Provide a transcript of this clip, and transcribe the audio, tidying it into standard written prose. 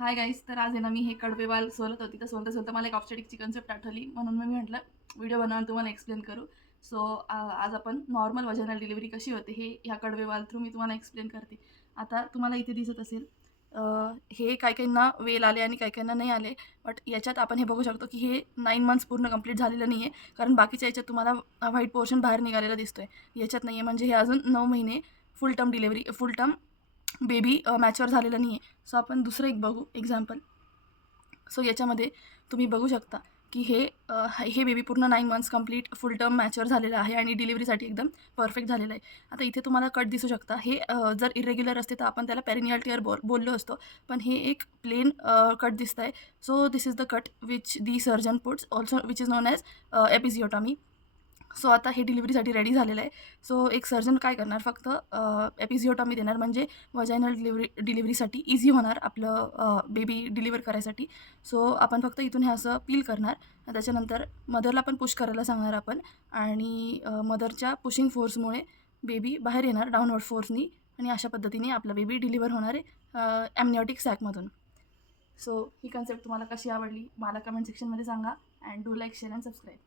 Hi guys. तर आज आहे ना मी हे कडवेवाल सोलत होती. तर सोलता मला एक ऑब्स्टेटिकची कन्सेप्ट आठवली, म्हणून मी म्हटलं व्हिडिओ बनवून तुम्हाला एक्सप्लेन करू. सो आज आपण नॉर्मल वजायनल डिलिव्हरी कशी होते हे ह्या कडवेवाल थ्रू मी तुम्हाला एक्सप्लेन करते. आता तुम्हाला इथे दिसत असेल हे काही काहींना वेल आले आणि काही काहींना नाही आले. बट याच्यात आपण हे बघू शकतो की हे 9 मंथ्स पूर्ण कंप्लीट झालेलं नाही आहे. कारण बाकीच्या याच्यात तुम्हाला व्हाईट पोर्शन बाहेर निघालेला दिसतोय. याच्यात नाही आहे, म्हणजे हे अजून 9 महिने फुल टर्म बेबी मॅच्युअर झालेलं नाही आहे. सो आपण दुसरं एक बघू एक्झाम्पल. सो याच्यामध्ये तुम्ही बघू शकता की हे बेबी पूर्ण 9 मंथ्स कंप्लीट फुल टर्म मॅच्युअर झालेलं आहे आणि डिलिव्हरीसाठी एकदम परफेक्ट झालेलं आहे. आता इथे तुम्हाला कट दिसू शकता. हे जर इरेग्युलर असते तर आपण त्याला पेरिनियल टिअर बोललो असतो. पण हे एक प्लेन कट दिसत आहे. So this is the cut which the surgeon puts also which is known as episiotomy. So आता हे डिलिव्हरीसाठी रेडी झालेलं आहे. सो एक सर्जन काय करणार, फक्त एपिजिओटॉमी देणार, म्हणजे वजायनल डिलिव्हरीसाठी इझी होणार आपलं बेबी डिलिव्हर करायसाठी. सो आपण फक्त इथून हे असं पील करणार. त्याच्यानंतर मदरला पण पुश करायला सांगणार आपण, आणि मदरच्या पुशिंग फोर्समुळे बेबी बाहेर येणार डाऊनवर्ड फोर्सनी, आणि अशा पद्धतीने आपला बेबी डिलिव्हर होणार आहे ॲमनिओटिक सॅकमधून. सो ही कन्सेप्ट तुम्हाला कशी आवडली मला कमेंट सेक्शनमध्ये सांगा. And do like, share and subscribe.